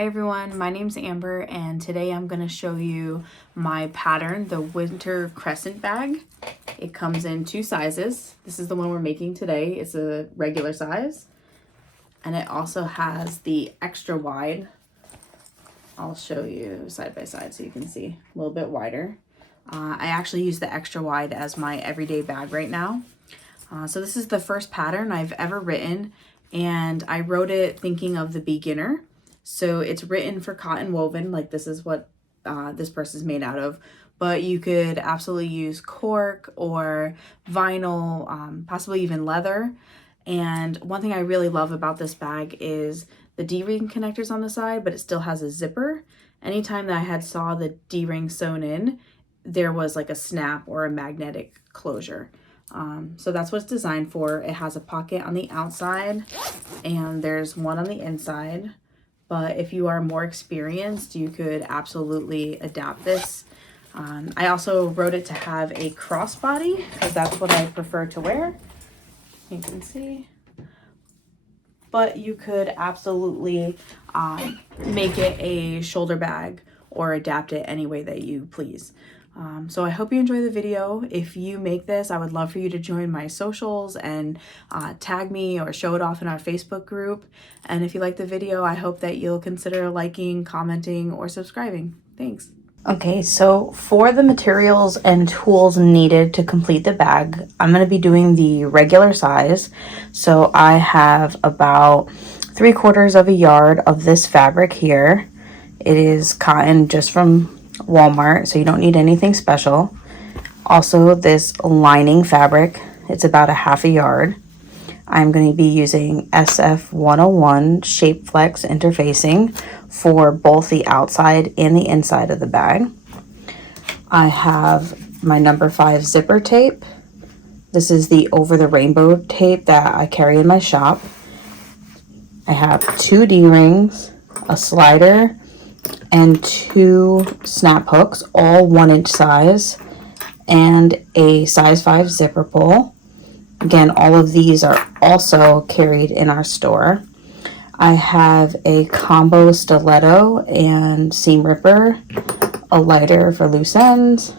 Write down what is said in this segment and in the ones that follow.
Hi everyone, my name's Amber and today I'm going to show you my pattern, the winter crescent bag. It comes in two sizes. This is the one we're making today. It's a regular size and it also has the extra wide. I'll show you side by side so you can see a little bit wider. I actually use the extra wide as my everyday bag right now. So this is the first pattern I've ever written and I wrote it thinking of the beginner. So it's written for cotton woven, like this is what this purse is made out of, but you could absolutely use cork or vinyl, possibly even leather. And one thing I really love about this bag is the D-ring connectors on the side, but it still has a zipper. Anytime that I saw the D-ring sewn in, there was like a snap or a magnetic closure. So that's what it's designed for. It has a pocket on the outside and there's one on the inside. But if you are more experienced, you could absolutely adapt this. I also wrote it to have a crossbody because that's what I prefer to wear. You can see. But you could absolutely make it a shoulder bag or adapt it any way that you please. So I hope you enjoy the video. If you make this, I would love for you to join my socials and tag me or show it off in our Facebook group. And if you like the video, I hope that you'll consider liking, commenting, or subscribing. Thanks. Okay, so for the materials and tools needed to complete the bag, I'm going to be doing the regular size. So I have about 3/4 of a yard of this fabric here. It is cotton just from Walmart, so you don't need anything special. Also, this lining fabric, it's about a 1/2 yard. I'm going to be using SF 101 Shape Flex interfacing for both the outside and the inside of the bag. I have my number 5 zipper tape. This is the over the rainbow tape that I carry in my shop. I have 2 D-rings, a slider, and 2 snap hooks, all 1-inch size, and a size 5 zipper pull. Again, all of these are also carried in our store. I have a combo stiletto and seam ripper, a lighter for loose ends.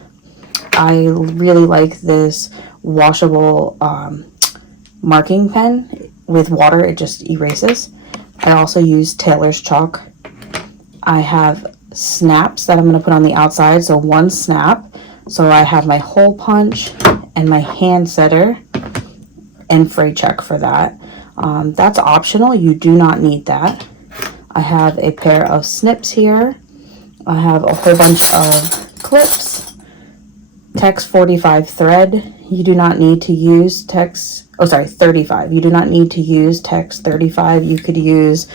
I really like this washable marking pen. With water, it just erases. I also use Taylor's chalk. I have snaps that I'm going to put on the outside, so 1 snap. So I have my hole punch and my hand setter and fray check for that. That's optional. You do not need that. I have a pair of snips here. I have a whole bunch of clips. Tex 45 thread. You do not need to use Tex, 35. You do not need to use Tex 35. You could use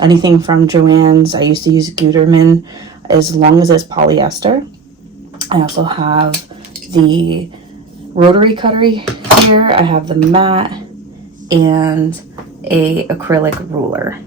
anything from Joann's. I used to use Gutermann, as long as it's polyester. I also have the rotary cutter here. I have the mat and a acrylic ruler.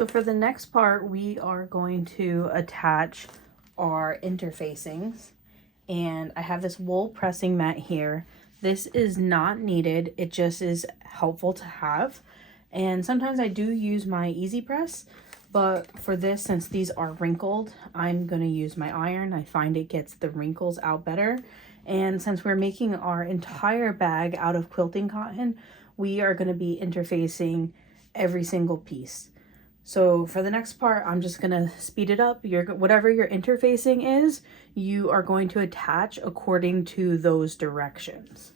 So for the next part, we are going to attach our interfacings. And I have this wool pressing mat here. This is not needed. It just is helpful to have. And sometimes I do use my Easy Press, but for this, since these are wrinkled, I'm going to use my iron. I find it gets the wrinkles out better. And since we're making our entire bag out of quilting cotton, we are going to be interfacing every single piece. So for the next part, I'm just going to speed it up. Whatever your interfacing is, you are going to attach according to those directions.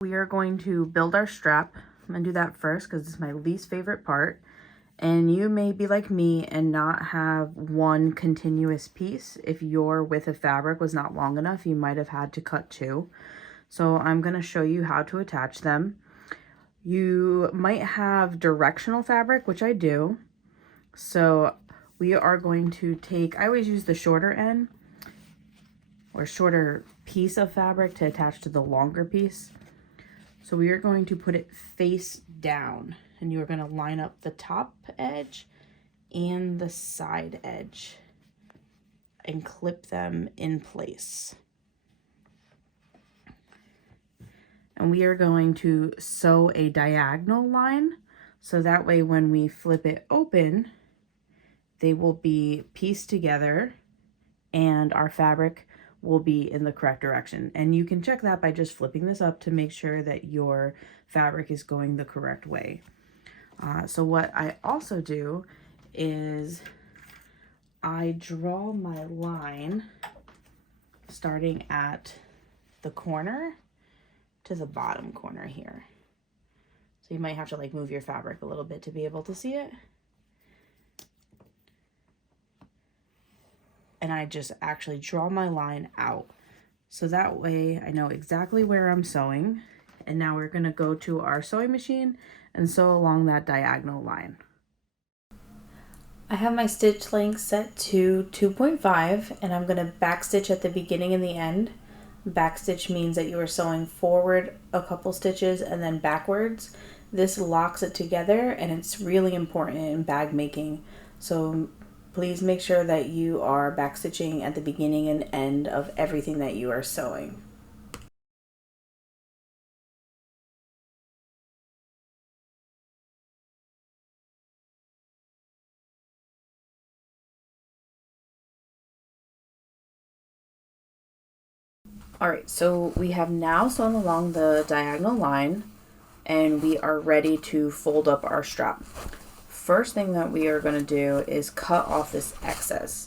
We are going to build our strap. I'm going to do that first because it's my least favorite part. And you may be like me and not have one continuous piece. If your width of fabric was not long enough, you might have had to cut two. So I'm going to show you how to attach them. You might have directional fabric, which I do. So we are going to take, I always use the shorter end or shorter piece of fabric to attach to the longer piece. So we are going to put it face down, and you're going to line up the top edge and the side edge and clip them in place. And we are going to sew a diagonal line, so that way when we flip it open, they will be pieced together and our fabric will be in the correct direction. And you can check that by just flipping this up to make sure that your fabric is going the correct way. So what I also do is I draw my line starting at the corner to the bottom corner here. So you might have to like move your fabric a little bit to be able to see it. And I just actually draw my line out. So that way I know exactly where I'm sewing. And now we're gonna go to our sewing machine and sew along that diagonal line. I have my stitch length set to 2.5 and I'm gonna backstitch at the beginning and the end. Backstitch means that you are sewing forward a couple stitches and then backwards. This locks it together and it's really important in bag making. So please make sure that you are backstitching at the beginning and end of everything that you are sewing. Alright, so we have now sewn along the diagonal line and we are ready to fold up our strap. First thing that we are going to do is cut off this excess.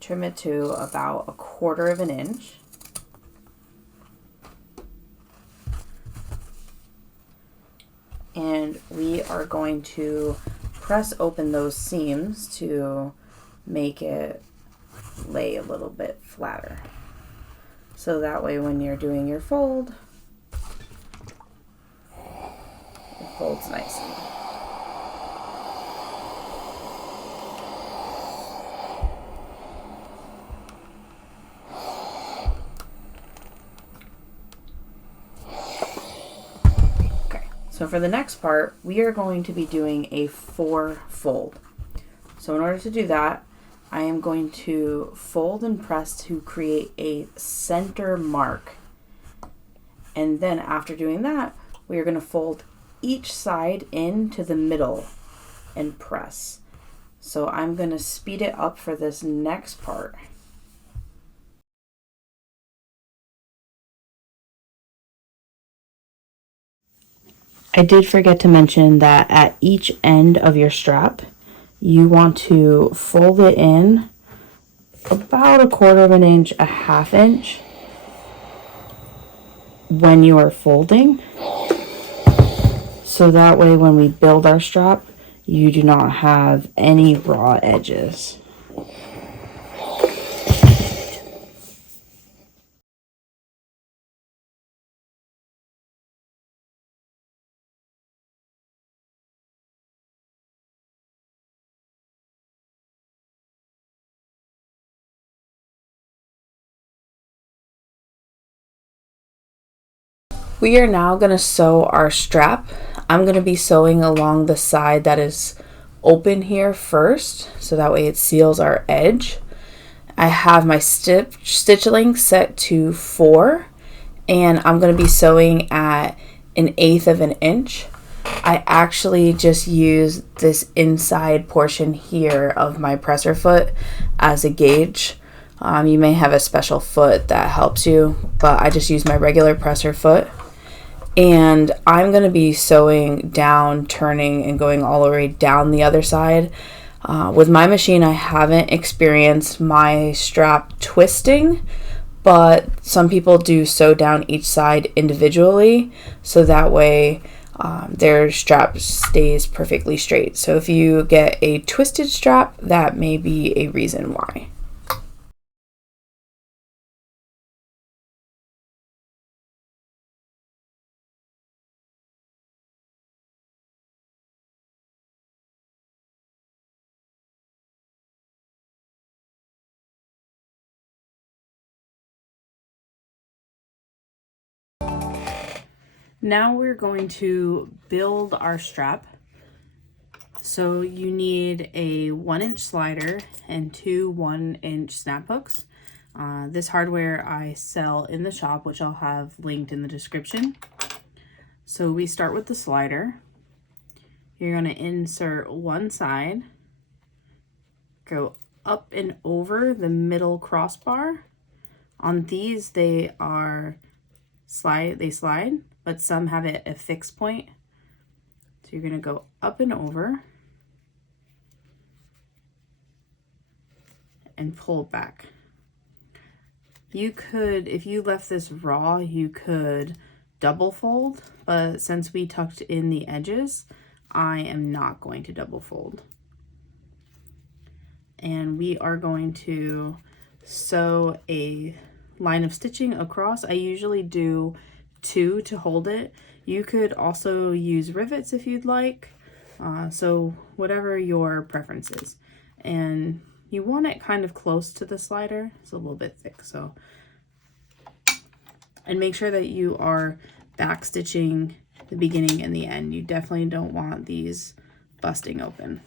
Trim it to about 1/4 inch. And we are going to press open those seams to make it lay a little bit flatter. So that way when you're doing your fold, it folds nicely. Okay, so for the next part, we are going to be doing a 4-fold. So in order to do that, I am going to fold and press to create a center mark. And then after doing that, we are going to fold each side into the middle and press. So I'm going to speed it up for this next part. I did forget to mention that at each end of your strap, you want to fold it in about 1/4 of an inch, a 1/2 inch when you are folding. So that way when we build our strap, you do not have any raw edges. We are now going to sew our strap. I'm going to be sewing along the side that is open here first, so that way it seals our edge. I have my stitch length set to 4, and I'm going to be sewing at 1/8 of an inch. I actually just use this inside portion here of my presser foot as a gauge. You may have a special foot that helps you, but I just use my regular presser foot. And I'm going to be sewing down, turning, and going all the way down the other side. With my machine, I haven't experienced my strap twisting, but some people do sew down each side individually, so that way their strap stays perfectly straight. So if you get a twisted strap, that may be a reason why. Now we're going to build our strap. So you need a 1-inch slider and 2 1-inch snap hooks. This hardware I sell in the shop, which I'll have linked in the description. So we start with the slider. You're going to insert one side, go up and over the middle crossbar. On these, they slide, but some have it a fixed point. So you're going to go up and over and pull back. You could, if you left this raw, you could double fold, but since we tucked in the edges, I am not going to double fold. And we are going to sew a line of stitching across. I usually do 2 to hold it. You could also use rivets if you'd like, so whatever your preference is. And you want it kind of close to the slider. It's a little bit thick, so. And make sure that you are back stitching the beginning and the end. You definitely don't want these busting open.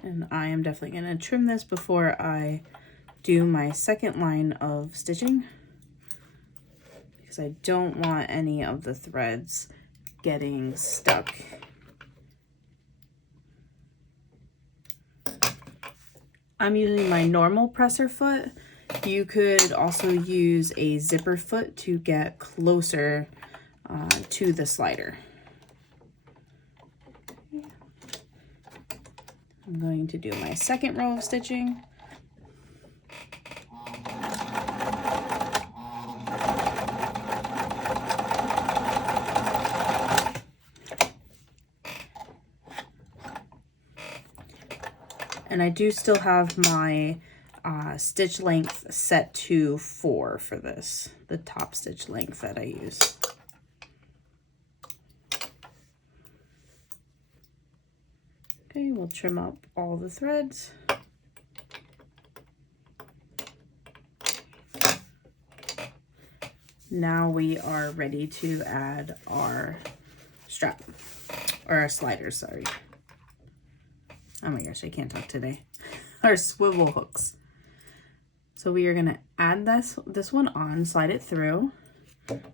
And I am definitely going to trim this before I do my second line of stitching, because I don't want any of the threads getting stuck. I'm using my normal presser foot. You could also use a zipper foot to get closer to the slider. I'm going to do my second row of stitching. And I do still have my stitch length set to 4 for this, the top stitch length that I use. Okay, we'll trim up all the threads. Now we are ready to add our strap, or our slider, sorry. Oh my gosh, I can't talk today. Our swivel hooks. So we are gonna add this one on, slide it through.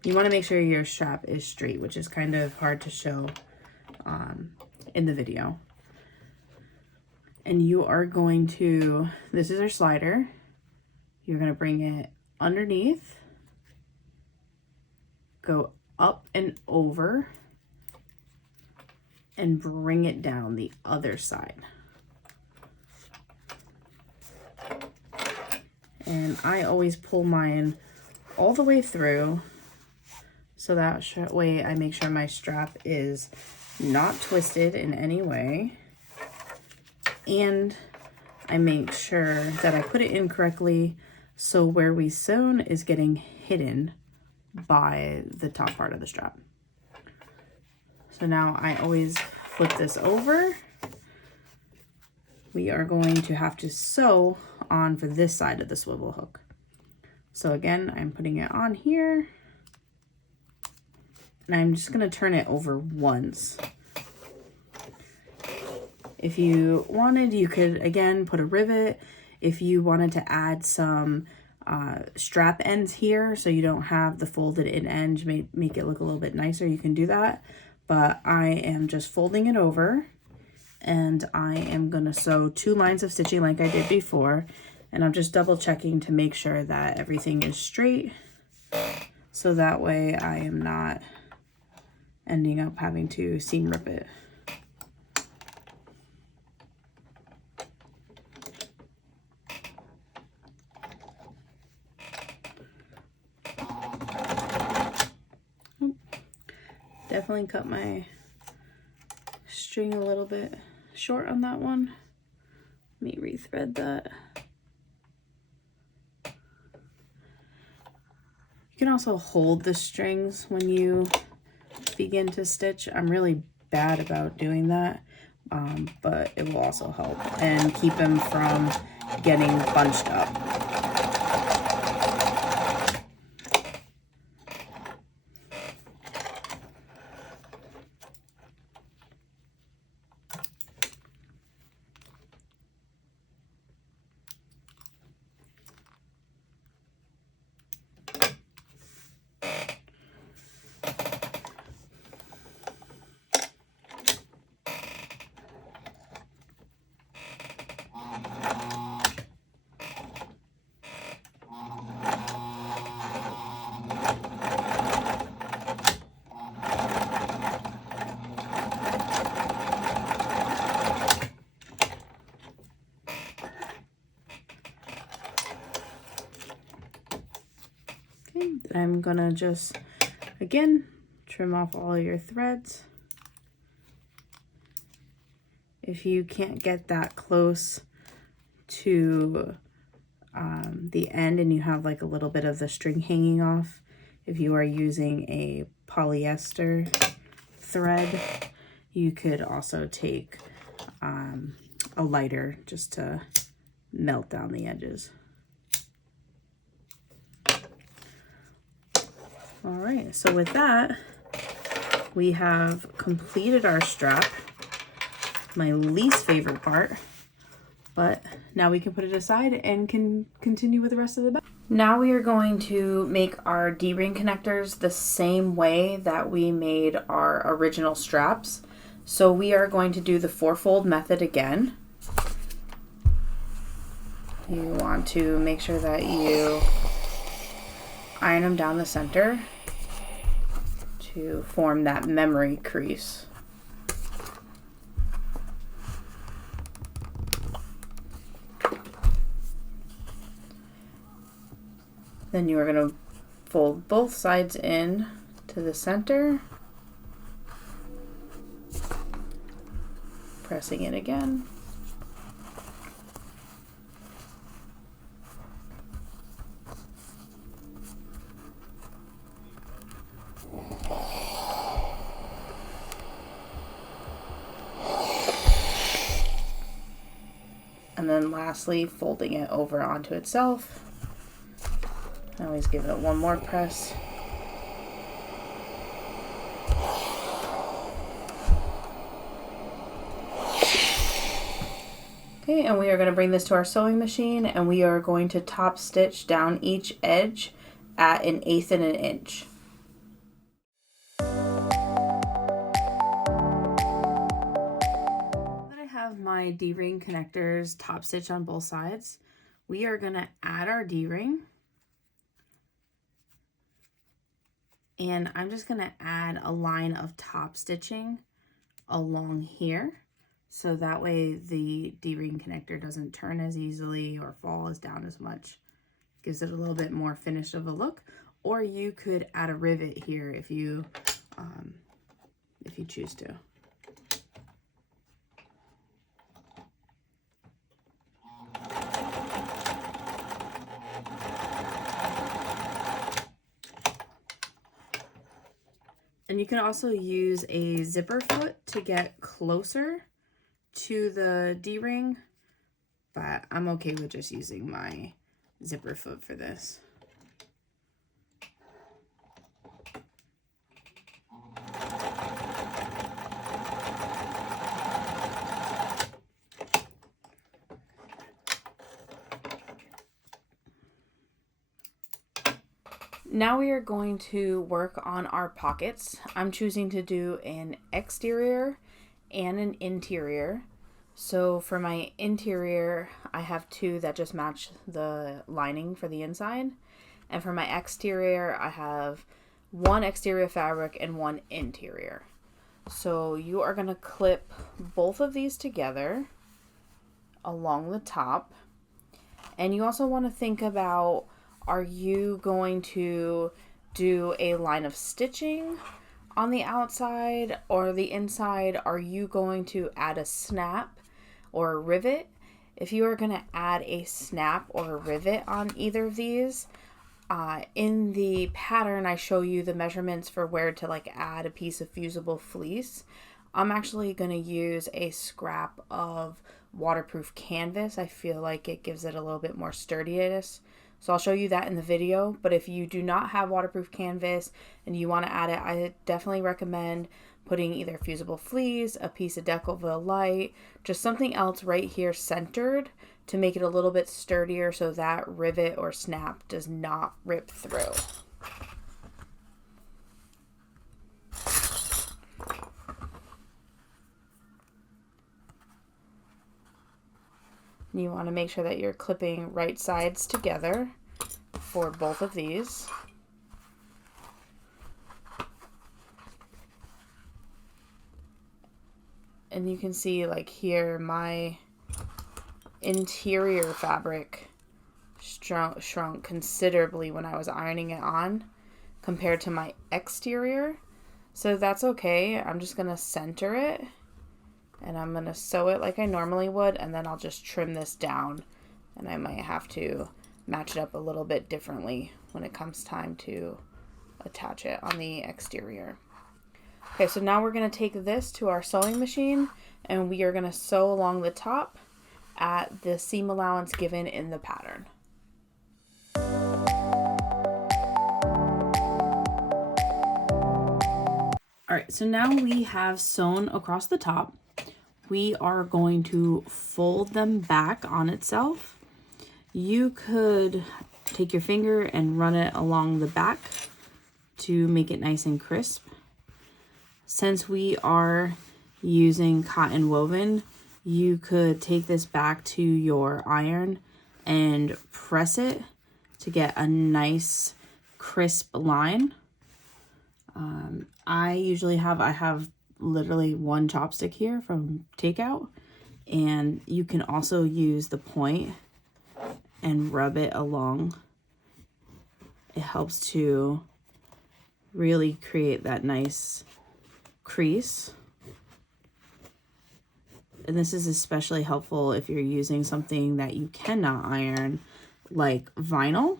You wanna make sure your strap is straight, which is kind of hard to show in the video. And you are going to, this is our slider, you're going to bring it underneath, go up and over, and bring it down the other side. And I always pull mine all the way through, so that way I make sure my strap is not twisted in any way. And I make sure that I put it in correctly, so where we sewn is getting hidden by the top part of the strap. So now I always flip this over. We are going to have to sew on for this side of the swivel hook. So again, I'm putting it on here, and I'm just going to turn it over once. If you wanted, you could again put a rivet. If you wanted to add some strap ends here so you don't have the folded in end, make it look a little bit nicer, you can do that. But I am just folding it over, and I am going to sew 2 lines of stitching like I did before, and I'm just double checking to make sure that everything is straight, so that way I am not ending up having to seam rip it. Definitely cut my string a little bit short on that one. Let me rethread that. You can also hold the strings when you begin to stitch. I'm really bad about doing that, but it will also help and keep them from getting bunched up. I'm gonna just, again, trim off all your threads. If you can't get that close to the end and you have like a little bit of the string hanging off, if you are using a polyester thread, you could also take a lighter just to melt down the edges. All right, so with that, we have completed our strap, my least favorite part, but now we can put it aside and can continue with the rest of the bag. Now we are going to make our D-ring connectors the same way that we made our original straps. So we are going to do the 4-fold method again. You want to make sure that you iron them down the center to form that memory crease. Then you are going to fold both sides in to the center, pressing it again. And then lastly, folding it over onto itself. I always give it one more press. Okay, and we are going to bring this to our sewing machine, and we are going to top stitch down each edge at 1/8 of an inch. have my D-ring connectors top stitched on both sides. We are going to add our D-ring. And I'm just going to add a line of top stitching along here. So that way the D-ring connector doesn't turn as easily or fall as down as much. Gives it a little bit more finished of a look. Or you could add a rivet here if you choose to. And you can also use a zipper foot to get closer to the D-ring, but I'm okay with just using my zipper foot for this. Now we are going to work on our pockets. I'm choosing to do an exterior and an interior. So for my interior, I have two that just match the lining for the inside. And for my exterior, I have one exterior fabric and one interior. So you are going to clip both of these together along the top. And you also want to think about, are you going to do a line of stitching on the outside or the inside? Are you going to add a snap or a rivet? If you are going to add a snap or a rivet on either of these, in the pattern I show you the measurements for where to add a piece of fusible fleece. I'm actually going to use a scrap of waterproof canvas. I feel like it gives it a little bit more sturdiness. So I'll show you that in the video, but if you do not have waterproof canvas and you want to add it, I definitely recommend putting either fusible fleece, a piece of Decoville light, just something else right here centered to make it a little bit sturdier so that rivet or snap does not rip through. You want to make sure that you're clipping right sides together for both of these. And you can see here my interior fabric shrunk considerably when I was ironing it on compared to my exterior. So that's okay. I'm just going to center it. And I'm going to sew it like I normally would, and then I'll just trim this down. And I might have to match it up a little bit differently when it comes time to attach it on the exterior. Okay, so now we're going to take this to our sewing machine, and we are going to sew along the top at the seam allowance given in the pattern. All right, so now we have sewn across the top. We are going to fold them back on itself. You could take your finger and run it along the back to make it nice and crisp. Since we are using cotton woven, you could take this back to your iron and press it to get a nice crisp line. I have literally one chopstick here from takeout, and you can also use the point and rub it along. It helps to really create that nice crease, and this is especially helpful if you're using something that you cannot iron like vinyl.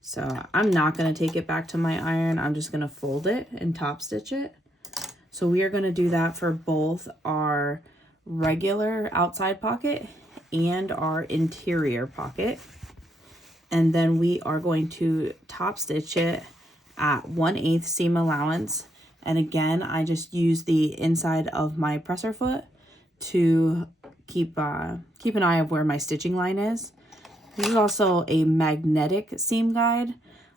So I'm not going to take it back to my iron. I'm just going to fold it and top stitch it. So we are going to do that for both our regular outside pocket and our interior pocket. And then we are going to top stitch it at 1/8 seam allowance. And again, I just use the inside of my presser foot to keep an eye of where my stitching line is. This is also a magnetic seam guide.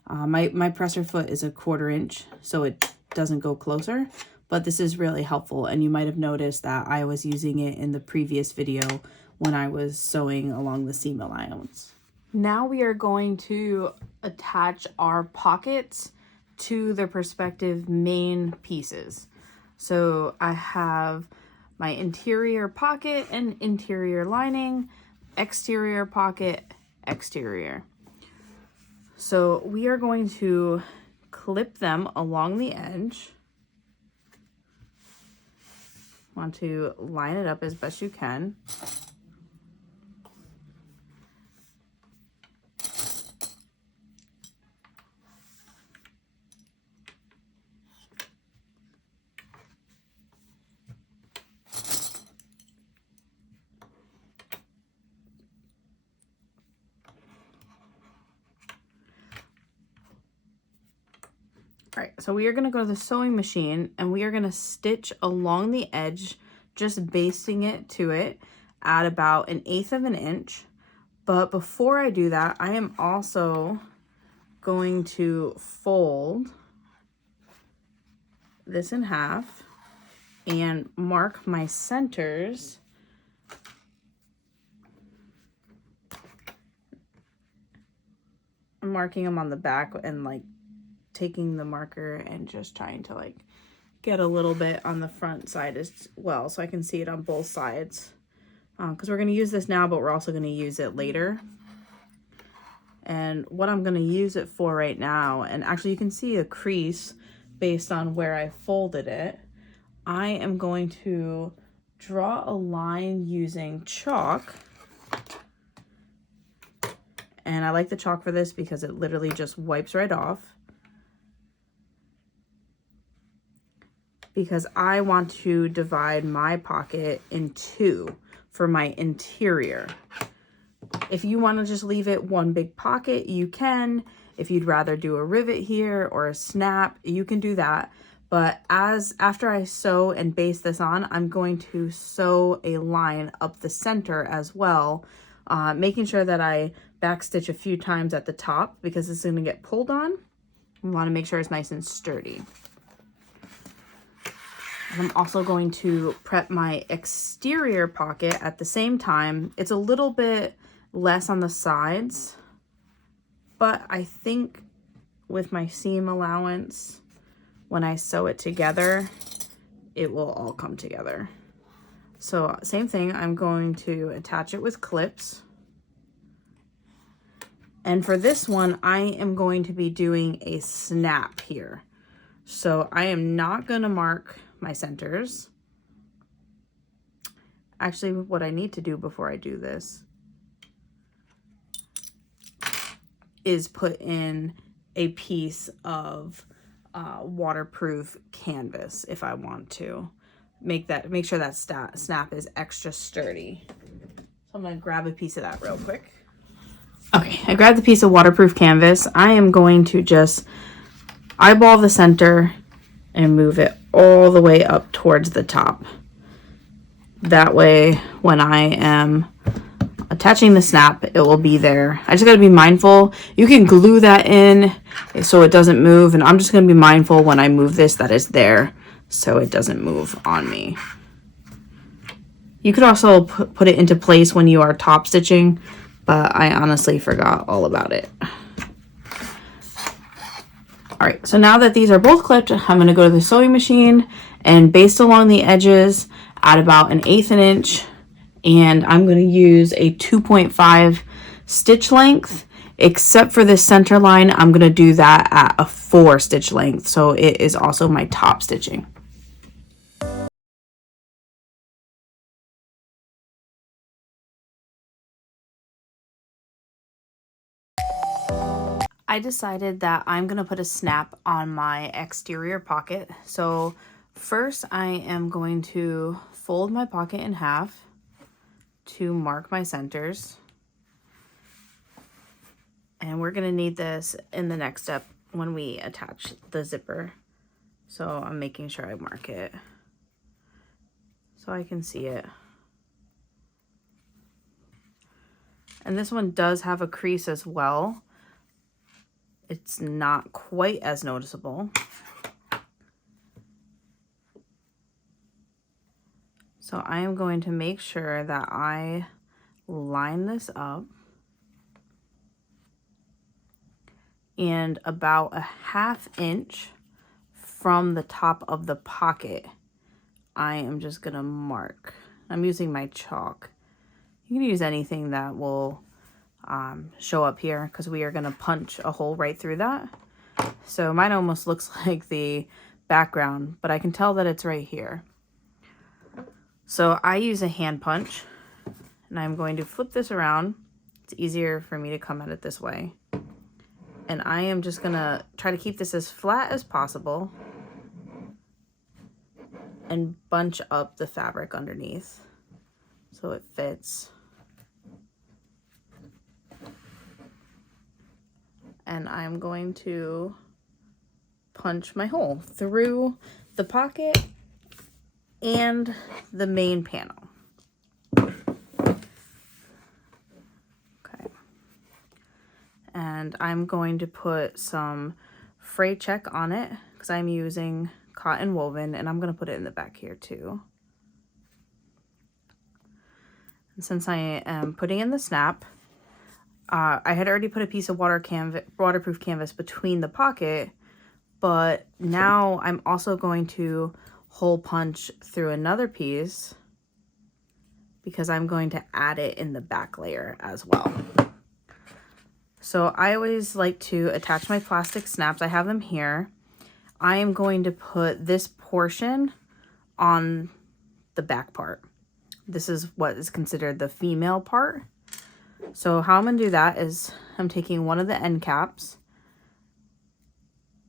My presser foot is a 1/4 inch, so it doesn't go closer, but this is really helpful, and you might have noticed that I was using it in the previous video when I was sewing along the seam allowance. Now we are going to attach our pockets to the respective main pieces. So I have my interior pocket and interior lining, exterior pocket, exterior. So we are going to clip them along the edge. Want to line it up as best you can. All right, so we are going to go to the sewing machine and we are going to stitch along the edge, just basting it to it at about 1/8 of an inch. But before I do that, I am also going to fold this in half and mark my centers I'm marking them on the back and like taking the marker and just trying to like get a little bit on the front side as well so I can see it on both sides, because we're going to use this now, but we're also going to use it later. And what I'm going to use it for right now, and actually you can see a crease based on where I folded it, I am going to draw a line using chalk. And I like the chalk for this because it literally just wipes right off. Because I want to divide my pocket in two for my interior. If you want to just leave it one big pocket, you can. If you'd rather do a rivet here or a snap, you can do that. But after I sew and baste this on, I'm going to sew a line up the center as well, making sure that I backstitch a few times at the top because it's going to get pulled on. We want to make sure it's nice and sturdy. And I'm also going to prep my exterior pocket at the same time. It's a little bit less on the sides, but I think with my seam allowance, when I sew it together, it will all come together. So same thing, I'm going to attach it with clips. And for this one, I am going to be doing a snap here. So I am not going to mark my centers. Actually, what I need to do before I do this is put in a piece of waterproof canvas if I want to make sure that snap is extra sturdy. So I'm going to grab a piece of that real quick. Okay, I grabbed the piece of waterproof canvas. I am going to just eyeball the center and move it all the way up towards the top. That way, when I am attaching the snap, it will be there. I just got to be mindful. You can glue that in so it doesn't move, and I'm just going to be mindful when I move this that it's there so it doesn't move on me. You could also put it into place when you are top stitching, but I honestly forgot all about it. All right, so now that these are both clipped, I'm going to go to the sewing machine and baste along the edges at about 1/8 an inch. And I'm going to use a 2.5 stitch length, except for this center line, I'm going to do that at a 4 stitch length. So it is also my top stitching. I decided that I'm going to put a snap on my exterior pocket. So first I am going to fold my pocket in half to mark my centers. And we're going to need this in the next step when we attach the zipper. So I'm making sure I mark it so I can see it. And this one does have a crease as well. It's not quite as noticeable. So I am going to make sure that I line this up, and about a 1/2 inch from the top of the pocket, I am just gonna mark. I'm using my chalk. You can use anything that will show up here, because we are gonna punch a hole right through that. So mine almost looks like the background, but I can tell that it's right here. So I use a hand punch, and I'm going to flip this around. It's easier for me to come at it this way. And I am just gonna try to keep this as flat as possible and bunch up the fabric underneath so it fits. And I'm going to punch my hole through the pocket and the main panel. Okay. And I'm going to put some fray check on it because I'm using cotton woven, and I'm going to put it in the back here too. And since I am putting in the snap, I had already put a piece of waterproof canvas between the pocket, but now I'm also going to hole punch through another piece because I'm going to add it in the back layer as well. So I always like to attach my plastic snaps. I have them here. I am going to put this portion on the back part. This is what is considered the female part. So how I'm going to do that is I'm taking one of the end caps,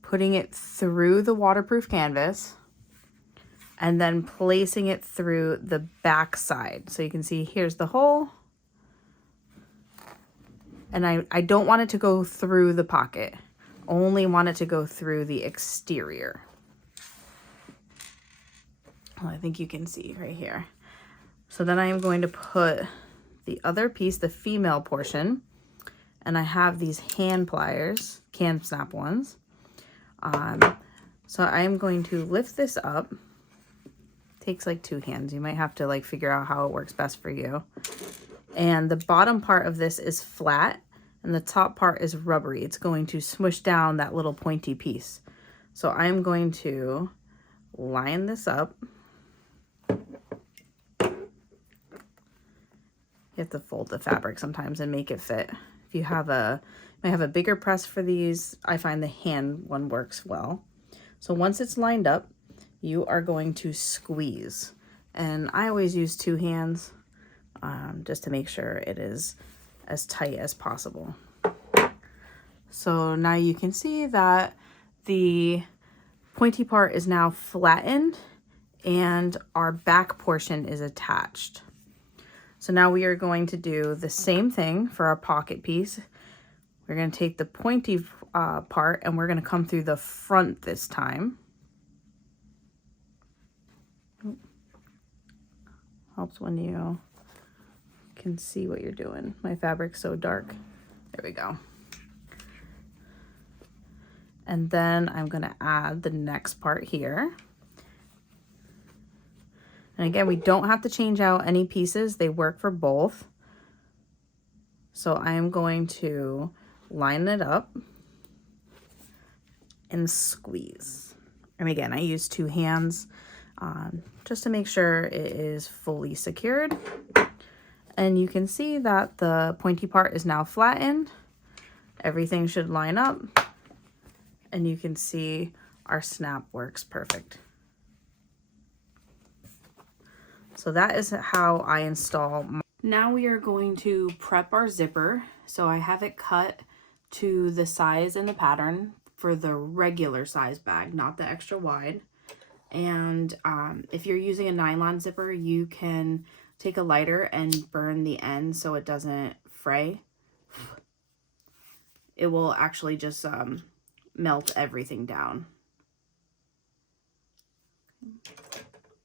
putting it through the waterproof canvas, and then placing it through the back side. So you can see here's the hole. And I don't want it to go through the pocket. Only want it to go through the exterior. Well, I think you can see right here. So then I am going to put the other piece, the female portion, and I have these hand pliers, can snap ones. So I am going to lift this up. Takes like 2 hands. You might have to like figure out how it works best for you. And the bottom part of this is flat and the top part is rubbery. It's going to smush down that little pointy piece. So I'm going to line this up. You have to fold the fabric sometimes and make it fit. If you have you might have a bigger press for these, I find the hand one works well. So once it's lined up, you are going to squeeze. And I always use 2 hands just to make sure it is as tight as possible. So now you can see that the pointy part is now flattened and our back portion is attached. So now we are going to do the same thing for our pocket piece. We're going to take the pointy part and we're going to come through the front this time. Helps when you can see what you're doing. My fabric's so dark. There we go. And then I'm going to add the next part here. And again, we don't have to change out any pieces. They work for both. So I am going to line it up and squeeze. And again, I use 2 hands just to make sure it is fully secured. And you can see that the pointy part is now flattened. Everything should line up. And you can see our snap works perfect. So that is how I install. Now we are going to prep our zipper. So I have it cut to the size and the pattern for the regular size bag, not the extra wide. And if you're using a nylon zipper, you can take a lighter and burn the end so it doesn't fray. It will actually just melt everything down.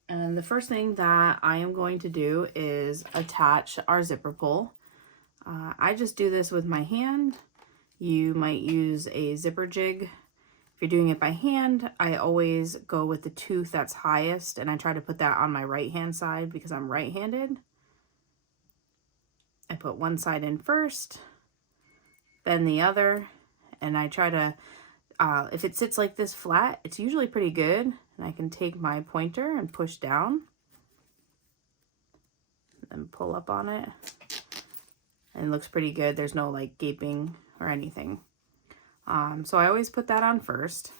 And the first thing that I am going to do is attach our zipper pull. I just do this with my hand. You might use a zipper jig If you're doing it by hand, I always go with the tooth that's highest, and I try to put that on my right hand side because I'm right-handed. I put one side in first, then the other, and I try to, if it sits like this flat, it's usually pretty good, and I can take my pointer and push down, and pull up on it, and it looks pretty good. There's no like gaping or anything. So I always put that on first.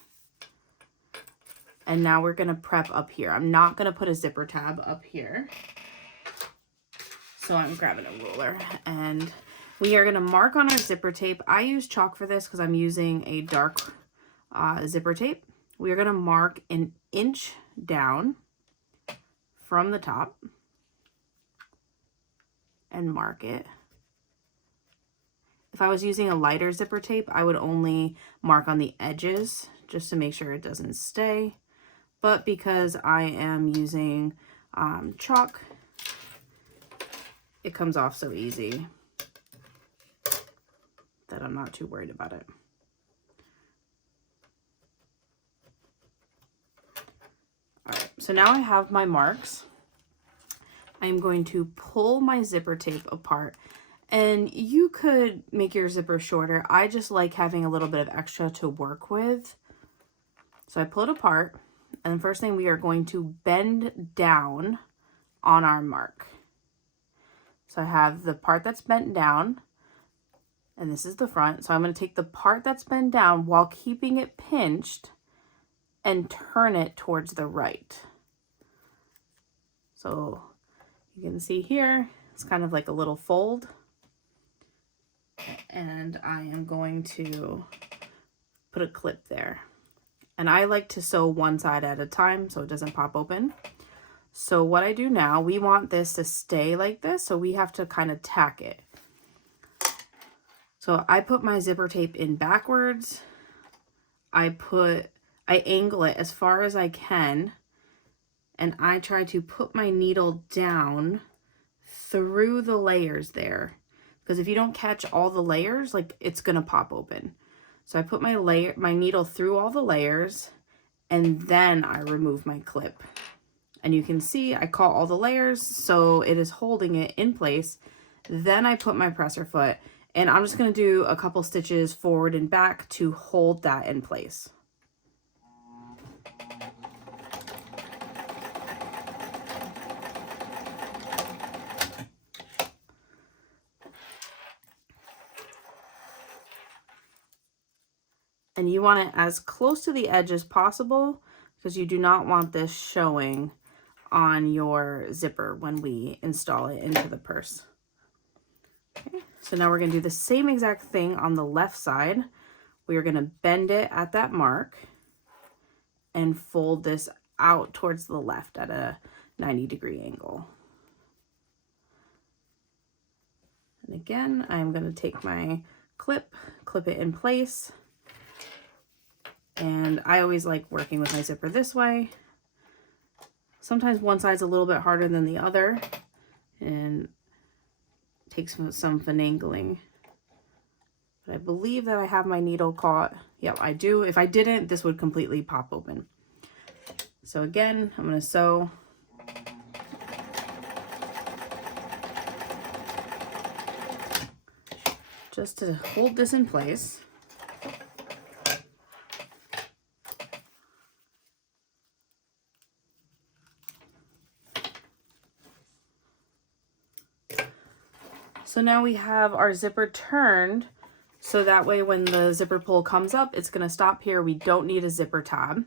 And now we're gonna prep up here. I'm not gonna put a zipper tab up here. So I'm grabbing a ruler and we are gonna mark on our zipper tape. I use chalk for this because I'm using a dark zipper tape. We are gonna mark an inch down from the top and mark it. If I was using a lighter zipper tape, I would only mark on the edges just to make sure it doesn't stay. But because I am using chalk, it comes off so easy that I'm not too worried about it. All right, so now I have my marks. I'm going to pull my zipper tape apart. And you could make your zipper shorter. I just like having a little bit of extra to work with. So I pull it apart, and the first thing we are going to bend down on our mark. So I have the part that's bent down, and this is the front. So I'm going to take the part that's bent down while keeping it pinched and turn it towards the right. So you can see here, it's kind of like a little fold. And I am going to put a clip there. And I like to sew one side at a time so it doesn't pop open. So what I do now, we want this to stay like this, so we have to kind of tack it. So I put my zipper tape in backwards. I angle it as far as I can, and I try to put my needle down through the layers there. Because if you don't catch all the layers, like it's gonna pop open. So I put my needle through all the layers, and then I remove my clip. And you can see I caught all the layers, so it is holding it in place. Then I put my presser foot, and I'm just gonna do a couple stitches forward and back to hold that in place. And you want it as close to the edge as possible because you do not want this showing on your zipper when we install it into the purse. Okay, so now we're going to do the same exact thing on the left side. We are going to bend it at that mark and fold this out towards the left at a 90-degree angle. And again, I'm going to take my clip it in place. And I always like working with my zipper this way. Sometimes one side's a little bit harder than the other and it takes some finagling. But I believe that I have my needle caught. Yep, I do. If I didn't, this would completely pop open. So again, I'm going to sew. Just to hold this in place. So now we have our zipper turned, so that way when the zipper pull comes up, it's going to stop here. We don't need a zipper tab.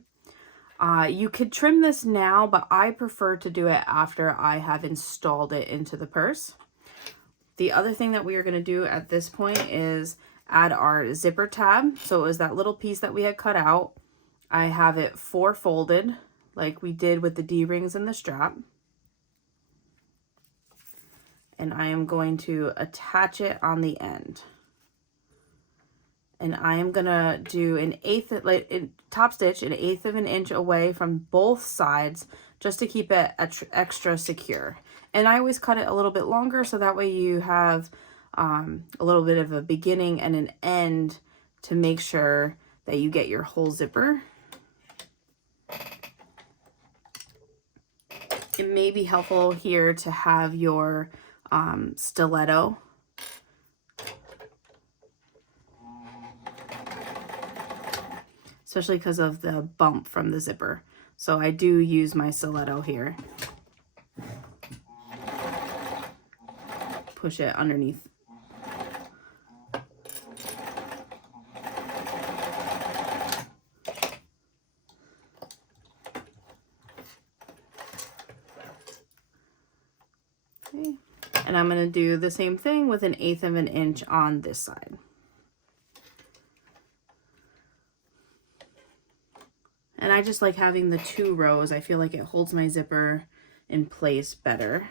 You could trim this now, but I prefer to do it after I have installed it into the purse. The other thing that we are going to do at this point is add our zipper tab. So it was that little piece that we had cut out. I have it four-folded like we did with the D-rings and the strap. And I am going to attach it on the end. And I am gonna do an top stitch an 1/8 of an inch away from both sides just to keep it extra secure. And I always cut it a little bit longer so that way you have a little bit of a beginning and an end to make sure that you get your whole zipper. It may be helpful here to have your stiletto. Especially because of the bump from the zipper. So I do use my stiletto here. Push it underneath. Okay. And I'm going to do the same thing with 1/8 of an inch on this side. And I just like having the 2 rows. I feel like it holds my zipper in place better.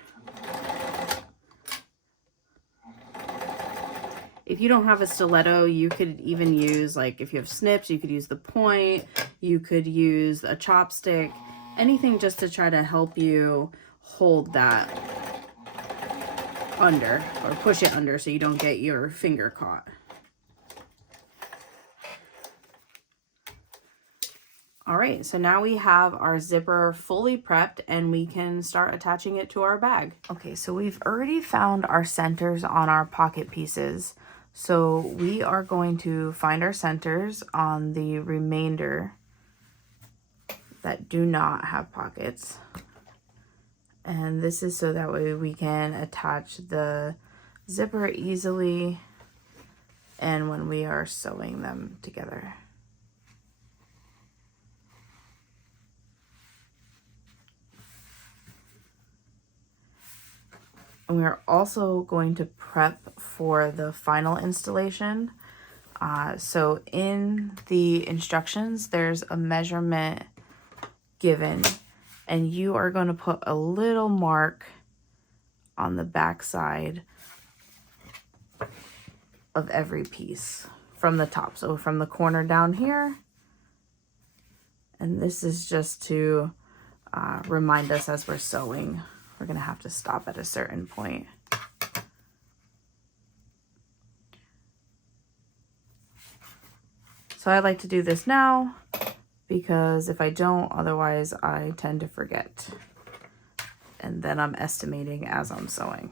If you don't have a stiletto, you could even use, like if you have snips, you could use the point, you could use a chopstick, anything just to try to help you hold that under or push it under so you don't get your finger caught. All right, so now we have our zipper fully prepped and we can start attaching it to our bag. Okay, so we've already found our centers on our pocket pieces. So we are going to find our centers on the remainder that do not have pockets. And this is so that way we can attach the zipper easily and when we are sewing them together. And we are also going to prep for the final installation. So in the instructions, there's a measurement given, and you are going to put a little mark on the back side of every piece from the top. So from the corner down here, and this is just to remind us as we're sewing. We're going to have to stop at a certain point. So I like to do this now because if I don't, otherwise I tend to forget. And then I'm estimating as I'm sewing.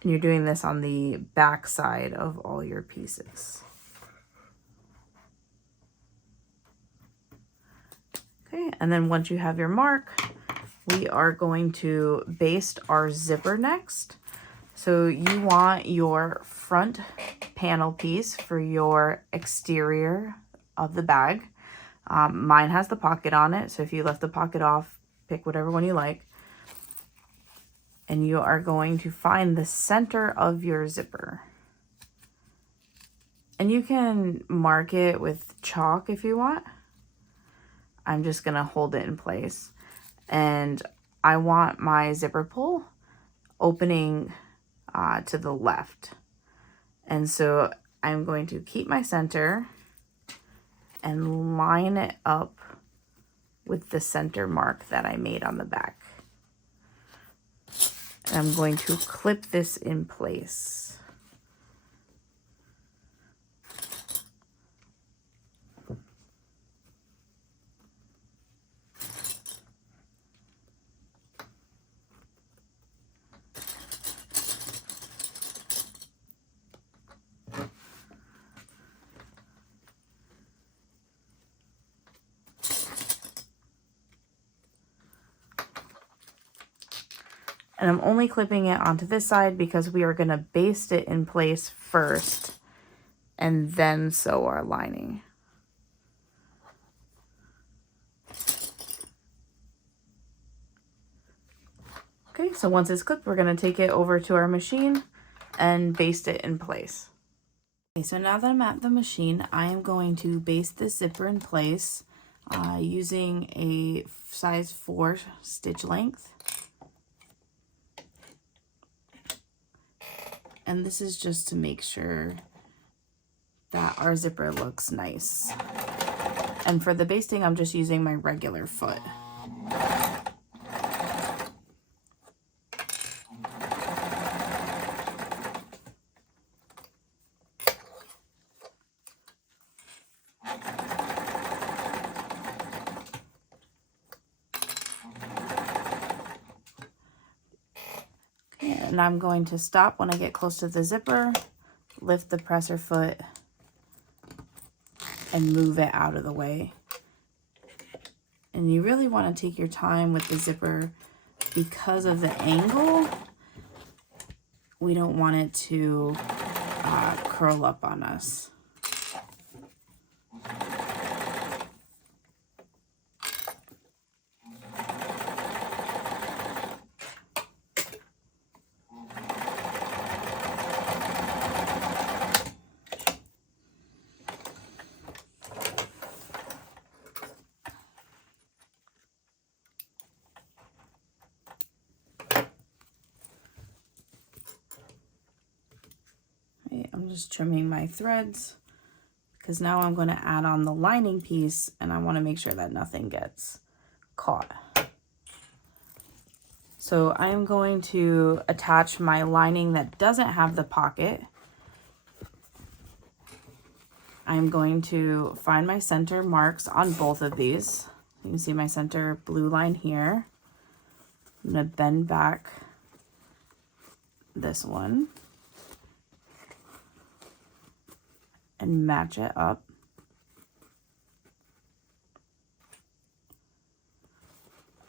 And you're doing this on the back side of all your pieces. Okay, and then once you have your mark, we are going to baste our zipper next. So you want your front panel piece for your exterior of the bag. Mine has the pocket on it, so if you left the pocket off, pick whatever one you like. And you are going to find the center of your zipper. And you can mark it with chalk if you want. I'm just going to hold it in place. And I want my zipper pull opening to the left. And so I'm going to keep my center and line it up with the center mark that I made on the back. And I'm going to clip this in place. And I'm only clipping it onto this side because we are going to baste it in place first and then sew our lining. Okay, so once it's clipped, we're going to take it over to our machine and baste it in place. Okay, so now that I'm at the machine, I am going to baste this zipper in place using a size 4 stitch length. And this is just to make sure that our zipper looks nice. And for the basting, I'm just using my regular foot. And I'm going to stop when I get close to the zipper, lift the presser foot, and move it out of the way. And you really want to take your time with the zipper because of the angle. We don't want it to curl up on us. I'm just trimming my threads because now I'm going to add on the lining piece, and I want to make sure that nothing gets caught. So I'm going to attach my lining that doesn't have the pocket. I'm going to find my center marks on both of these. You can see my center blue line here. I'm going to bend back this one and match it up.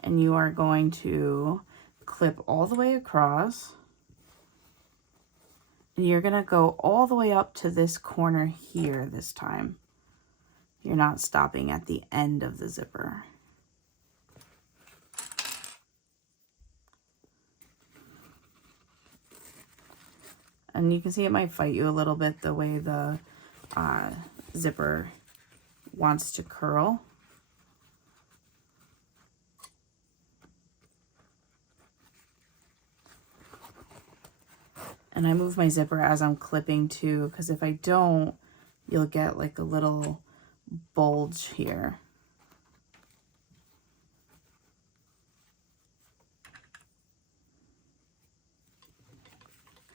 And you are going to clip all the way across. And you're going to go all the way up to this corner here this time. You're not stopping at the end of the zipper. And you can see it might fight you a little bit the way the zipper wants to curl. And I move my zipper as I'm clipping too, because if I don't, you'll get like a little bulge here.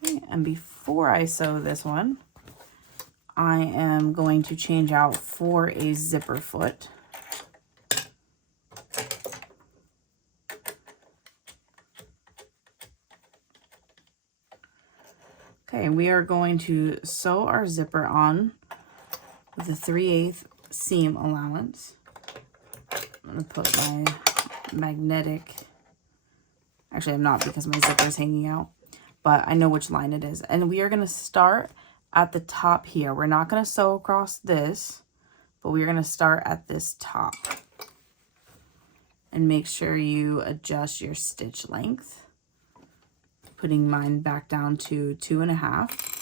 Okay, and before I sew this one, I am going to change out for a zipper foot. Okay, we are going to sew our zipper on with a 3/8 seam allowance. I'm going to put my magnetic, actually I'm not because my zipper is hanging out, but I know which line it is. And we are going to start at the top here. We're not going to sew across this, but we're going to start at this top. And make sure you adjust your stitch length. Putting mine back down to 2.5.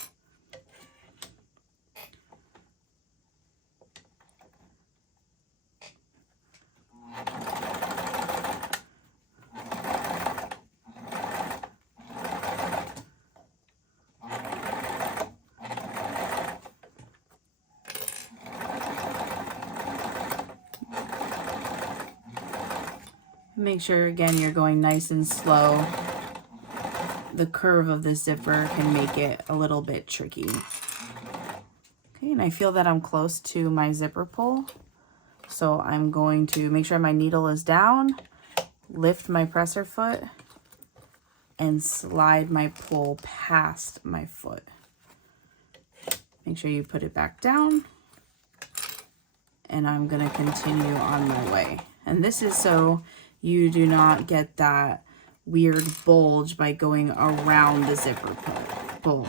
Make sure, again, you're going nice and slow. The curve of the zipper can make it a little bit tricky. Okay, and I feel that I'm close to my zipper pull. So I'm going to make sure my needle is down, lift my presser foot, and slide my pull past my foot. Make sure you put it back down. And I'm going to continue on my way. And this is so you do not get that weird bulge by going around the zipper pull.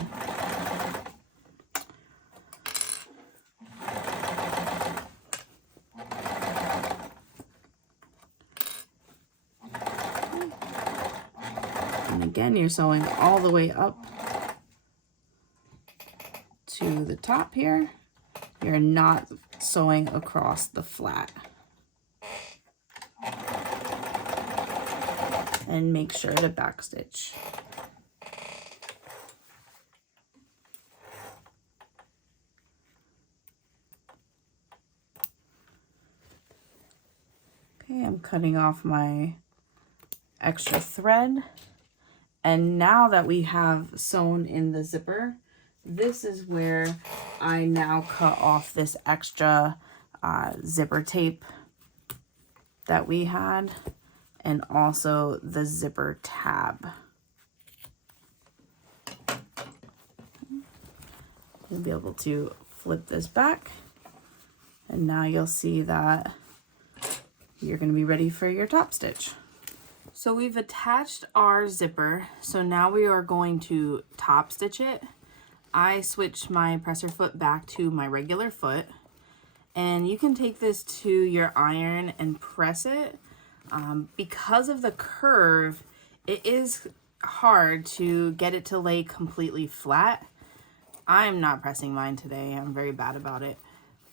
And again, you're sewing all the way up to the top here. You're not sewing across the flat. And make sure to backstitch. Okay, I'm cutting off my extra thread. And now that we have sewn in the zipper, this is where I now cut off this extra zipper tape that we had, and also the zipper tab. You'll be able to flip this back, and now you'll see that you're going to be ready for your top stitch. So we've attached our zipper, so now we are going to top stitch it. I switched my presser foot back to my regular foot, and you can take this to your iron and press it. Because of the curve, it is hard to get it to lay completely flat. I'm not pressing mine today. I'm very bad about it.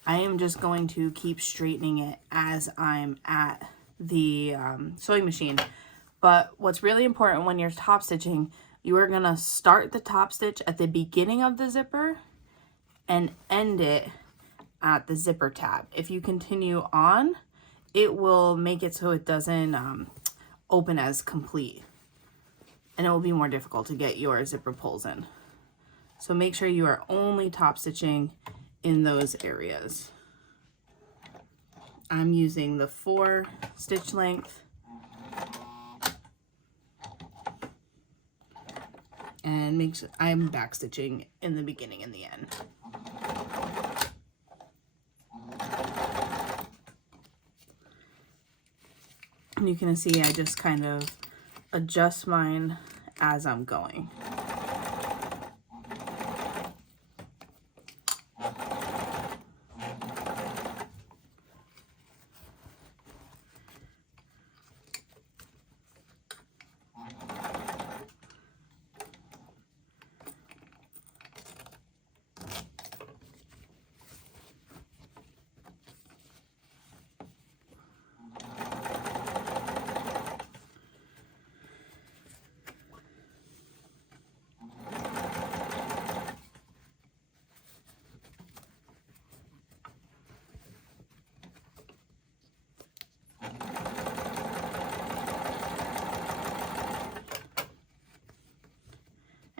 I am just going to keep straightening it as I'm at the sewing machine. But what's really important when you're top stitching, you are gonna start the top stitch at the beginning of the zipper and end it at the zipper tab. If you continue on, it will make it so it doesn't open as complete, and it will be more difficult to get your zipper pulls in. So make sure you are only top stitching in those areas. I'm using the 4 stitch length, and I'm back stitching in the beginning and the end. And you can see I just kind of adjust mine as I'm going.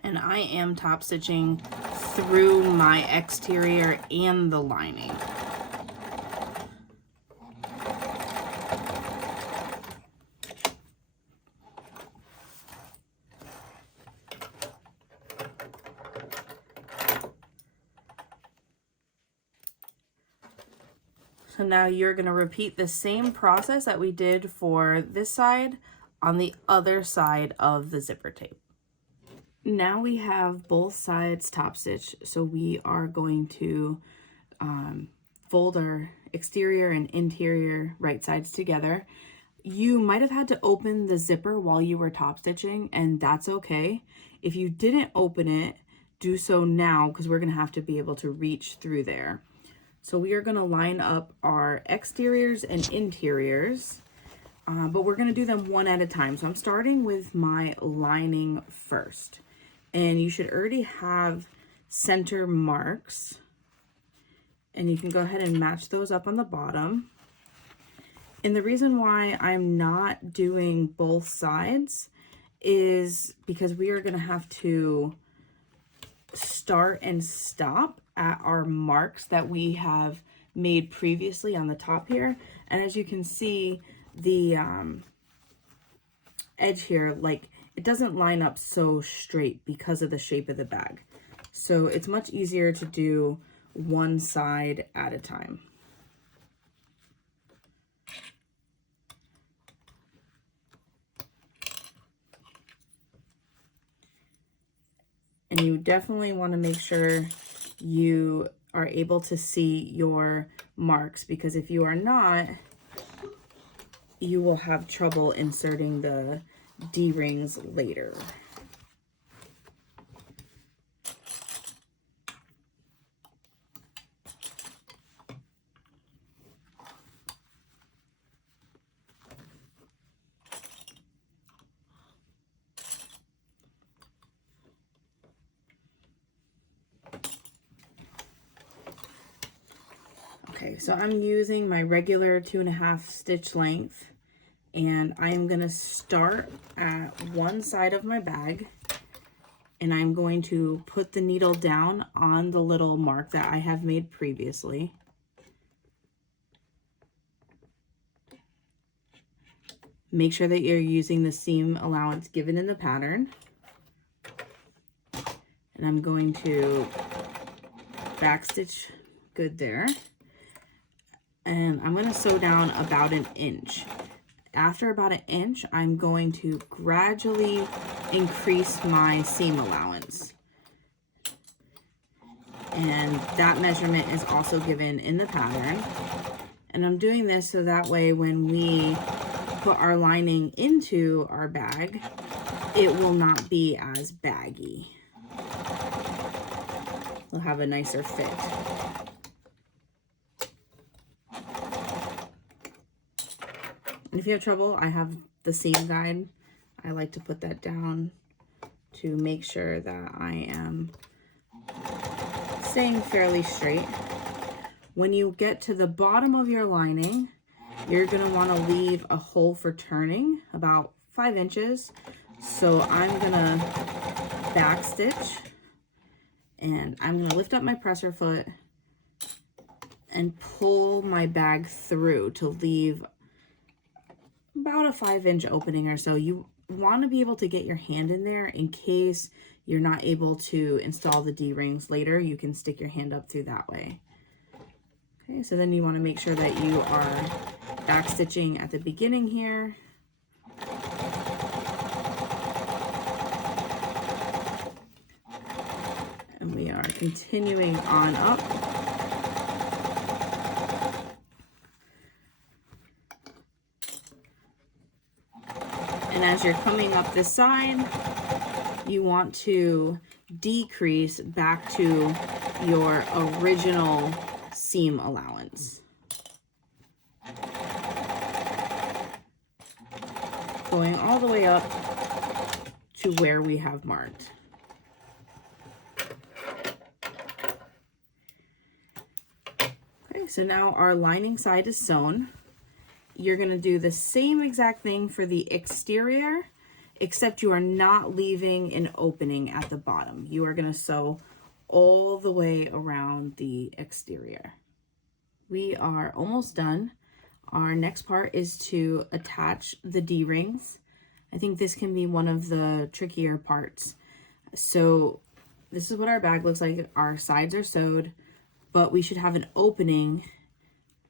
And I am top stitching through my exterior and the lining. So now you're going to repeat the same process that we did for this side on the other side of the zipper tape. Now we have both sides top stitched, so we are going to fold our exterior and interior right sides together. You might have had to open the zipper while you were top stitching, and that's okay. If you didn't open it, do so now, because we're going to have to be able to reach through there. So we are going to line up our exteriors and interiors, but we're going to do them one at a time. So I'm starting with my lining first. And you should already have center marks, and you can go ahead and match those up on the bottom. And the reason why I'm not doing both sides is because we are going to have to start and stop at our marks that we have made previously on the top here. And as you can see, the edge here, like, it doesn't line up so straight because of the shape of the bag. So it's much easier to do one side at a time. And you definitely want to make sure you are able to see your marks, because if you are not, you will have trouble inserting the D-rings later. Okay, so I'm using my regular 2.5 stitch length, and I'm going to start at one side of my bag, and I'm going to put the needle down on the little mark that I have made previously. Make sure that you're using the seam allowance given in the pattern. And I'm going to backstitch good there. And I'm going to sew down about 1 inch. After about 1 inch, I'm going to gradually increase my seam allowance. And that measurement is also given in the pattern. And I'm doing this so that way when we put our lining into our bag, it will not be as baggy. We'll have a nicer fit. And if you have trouble, I have the seam guide. I like to put that down to make sure that I am staying fairly straight. When you get to the bottom of your lining, you're going to want to leave a hole for turning about 5 inches. So I'm going to backstitch, and I'm going to lift up my presser foot and pull my bag through to leave about a 5-inch opening or so. You want to be able to get your hand in there in case you're not able to install the D-rings later. You can stick your hand up through that way. Okay, so then you want to make sure that you are backstitching at the beginning here. And we are continuing on up. And as you're coming up this side, you want to decrease back to your original seam allowance. Going all the way up to where we have marked. Okay, so now our lining side is sewn. You're going to do the same exact thing for the exterior, except you are not leaving an opening at the bottom. You are going to sew all the way around the exterior. We are almost done. Our next part is to attach the D-rings. I think this can be one of the trickier parts. So this is what our bag looks like. Our sides are sewed, but we should have an opening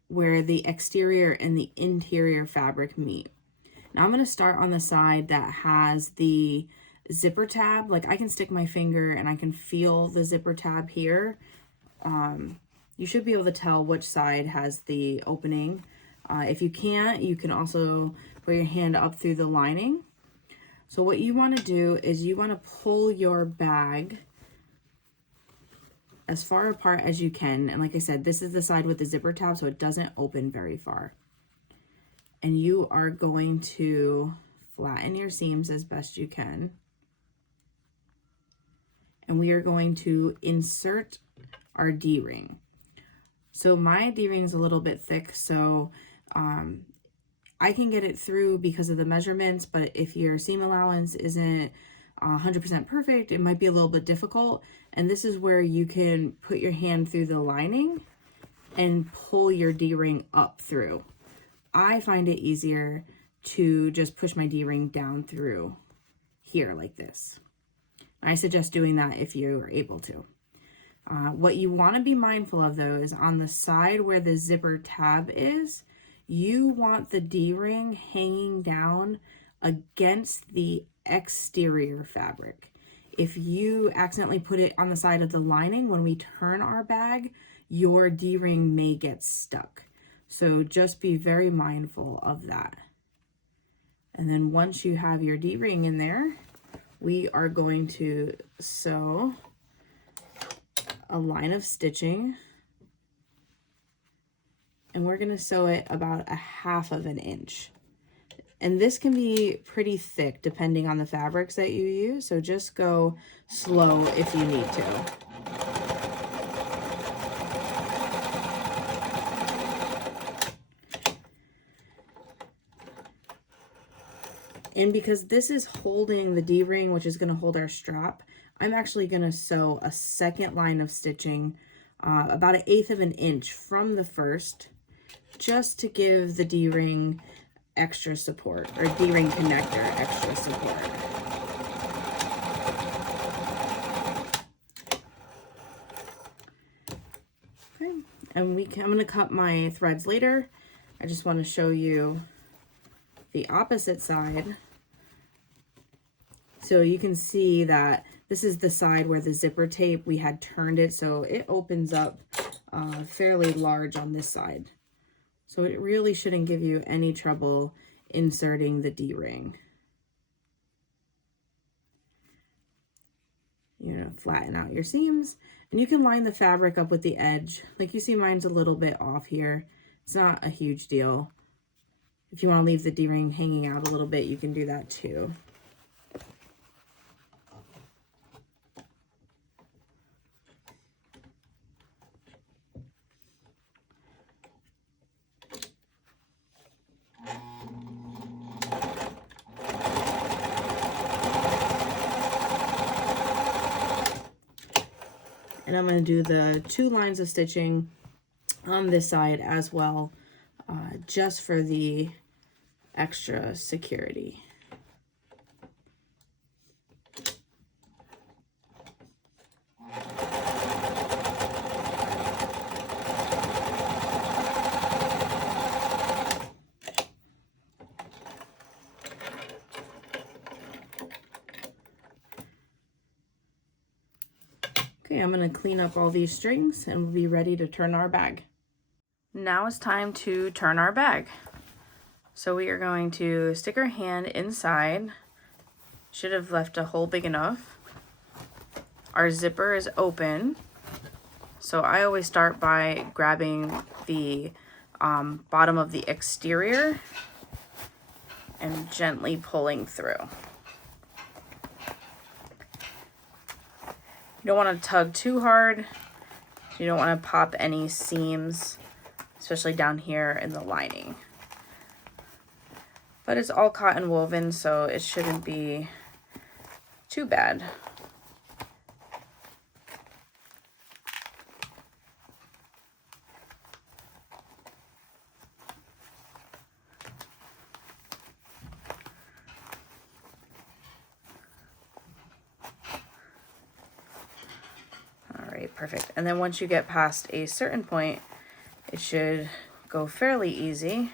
where the exterior and the interior fabric meet. Now I'm going to start on the side that has the zipper tab. Like, I can stick my finger and I can feel the zipper tab here. You should be able to tell which side has the opening. If you can't, you can also put your hand up through the lining. So what you want to do is you want to pull your bag as far apart as you can. And like I said, this is the side with the zipper tab, so it doesn't open very far. And you are going to flatten your seams as best you can. And we are going to insert our D-ring. So my D-ring is a little bit thick, so I can get it through because of the measurements, but if your seam allowance isn't 100% perfect, it might be a little bit difficult. And this is where you can put your hand through the lining and pull your D-ring up through. I find it easier to just push my D-ring down through here like this. I suggest doing that if you are able to. What you want to be mindful of though is on the side where the zipper tab is, you want the D-ring hanging down against the exterior fabric. If you accidentally put it on the side of the lining, when we turn our bag, your D-ring may get stuck. So just be very mindful of that. And then once you have your D-ring in there, we are going to sew a line of stitching, and we're going to sew it about 1/2 inch. And this can be pretty thick depending on the fabrics that you use, so just go slow if you need to. And because this is holding the D-ring, which is going to hold our strap, I'm actually going to sew a second line of stitching about 1/8 inch from the first, just to give the D-ring extra support, or D-ring connector extra support. And I'm going to cut my threads later. I just want to show you the opposite side. So you can see that this is the side where the zipper tape, we had turned it, so it opens up fairly large on this side. So it really shouldn't give you any trouble inserting the D-ring. You're gonna flatten out your seams, and you can line the fabric up with the edge. Like you see, mine's a little bit off here. It's not a huge deal. If you want to leave the D-ring hanging out a little bit, you can do that too. And I'm going to do the 2 lines of stitching on this side as well, just for the extra security. Okay, I'm going to clean up all these strings and we'll be ready to turn our bag. Now it's time to turn our bag. So we are going to stick our hand inside. Should have left a hole big enough. Our zipper is open. So I always start by grabbing the bottom of the exterior and gently pulling through. You don't want to tug too hard. You don't want to pop any seams, especially down here in the lining. But it's all cotton woven, so it shouldn't be too bad. Perfect. And then once you get past a certain point, it should go fairly easy.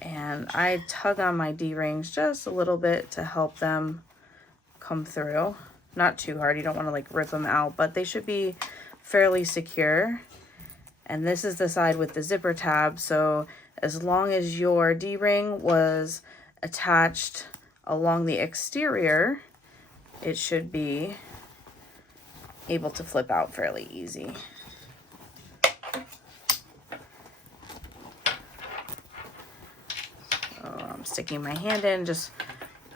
And I tug on my D-rings just a little bit to help them come through. Not too hard, you don't want to like rip them out, but they should be fairly secure. And this is the side with the zipper tab, so as long as your D-ring was attached along the exterior, it should be able to flip out fairly easy. So I'm sticking my hand in, just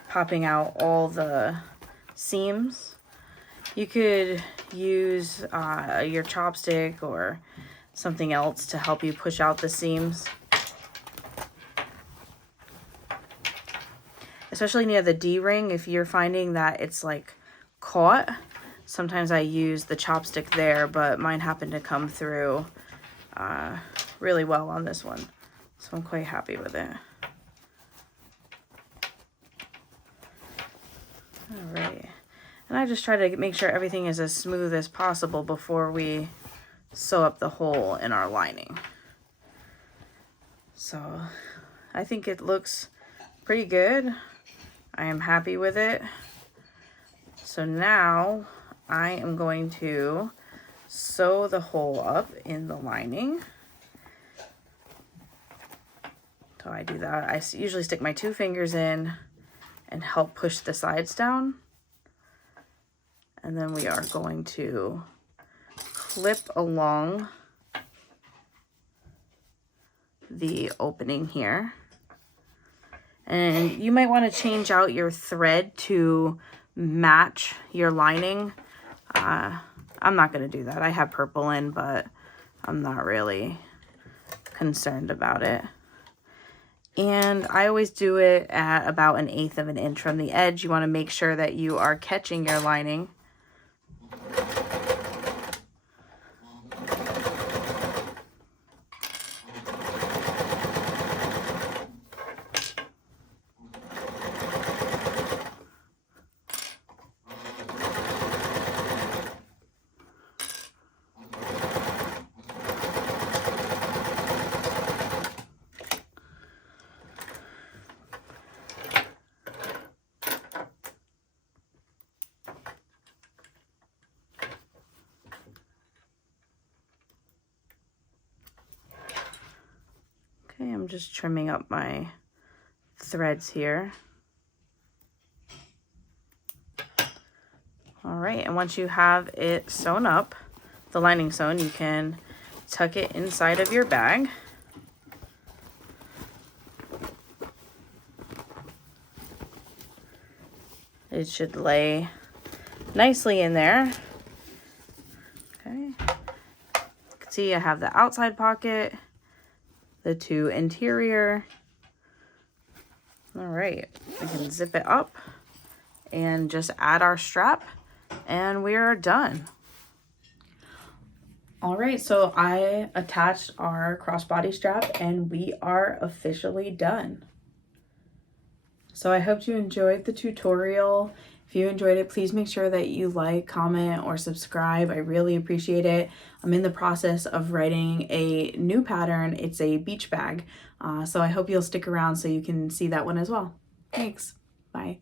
popping out all the seams. You could use your chopstick or something else to help you push out the seams. Especially near the D-ring, if you're finding that it's like caught, sometimes I use the chopstick there, but mine happened to come through really well on this one. So I'm quite happy with it. All right. And I just try to make sure everything is as smooth as possible before we sew up the hole in our lining. So I think it looks pretty good. I am happy with it. So now I am going to sew the hole up in the lining. So I do that. I usually stick my 2 fingers in and help push the sides down. And then we are going to clip along the opening here. And you might want to change out your thread to match your lining. I'm not going to do that. I have purple in, but I'm not really concerned about it. And I always do it at about 1/8 of an inch from the edge. You want to make sure that you are catching your lining. I'm just trimming up my threads here. All right, and once you have it sewn up, the lining sewn, you can tuck it inside of your bag. It should lay nicely in there. Okay. You can see I have the outside pocket, the two interior. All right, we can zip it up and just add our strap and we are done. All right, so I attached our crossbody strap and we are officially done. So I hope you enjoyed the tutorial. If you enjoyed it, please make sure that you like, comment, or subscribe. I really appreciate it. I'm in the process of writing a new pattern. It's a beach bag. So I hope you'll stick around so you can see that one as well. Thanks. Bye.